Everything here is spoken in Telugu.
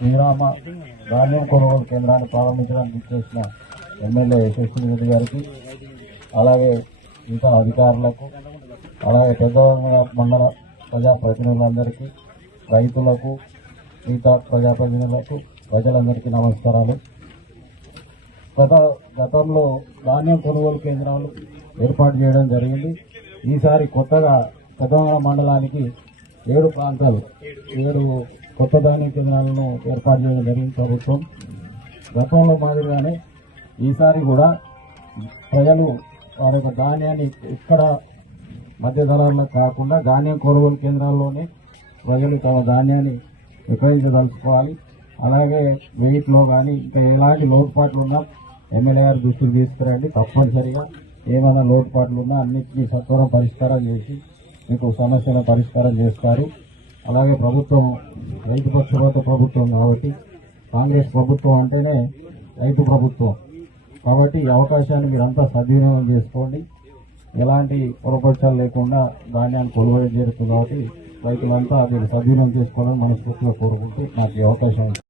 శ్రీరామ ధాన్యం కొనుగోలు కేంద్రాన్ని ప్రారంభించడానికి చేసిన ఎమ్మెల్యే యశస్వి రెడ్డి గారికి అలాగే మిగతా అధికారులకు అలాగే పెద్ద మండల ప్రజాప్రతినిధులందరికీ రైతులకు మిగతా ప్రజాప్రతినిధులకు ప్రజలందరికీ నమస్కారాలు. గత గతంలో ధాన్యం కొనుగోలు కేంద్రాలు ఏర్పాటు చేయడం జరిగింది. ఈసారి కొత్తగా పెద్దమంగళ మండలానికి ఏడు ప్రాంతాలు ఏడు కొత్త ధాన్యం కేంద్రాలను ఏర్పాటు చేయడం జరిగింది ప్రభుత్వం. గతంలో మాదిరిగానే ఈసారి కూడా ప్రజలు వారి యొక్క ధాన్యాన్ని ఇక్కడ మధ్య ధరల్లో కాకుండా ధాన్యం కొనుగోలు కేంద్రాల్లోనే ప్రజలు తమ ధాన్యాన్ని విక్రయించదలుచుకోవాలి. అలాగే వెయిట్లో కానీ ఇంకా ఎలాంటి లోటుపాట్లు ఉన్నా ఎమ్మెల్యే గారి దృష్టికి తీసుకురండి. తప్పనిసరిగా ఏమైనా లోటుపాట్లు ఉన్నా అన్నింటినీ సత్వరం పరిష్కారం చేసి మీకు సమస్యల పరిష్కారం చేస్తారు. అలాగే ప్రభుత్వం రైతు పక్షపాత ప్రభుత్వం కాబట్టి కాంగ్రెస్ ప్రభుత్వం అంటేనే రైతు ప్రభుత్వం. కాబట్టి ఈ అవకాశాన్ని మీరంతా సద్వినియోగం చేసుకోండి. ఎలాంటి పొరపక్షాలు లేకుండా ధాన్యాన్ని కొనుగోలు జరుగుతుంది కాబట్టి రైతులంతా దీన్ని సద్వినియోగం చేసుకోవాలని మనస్ఫూర్తిగా కోరుకుంటూ నాకు ఈ అవకాశం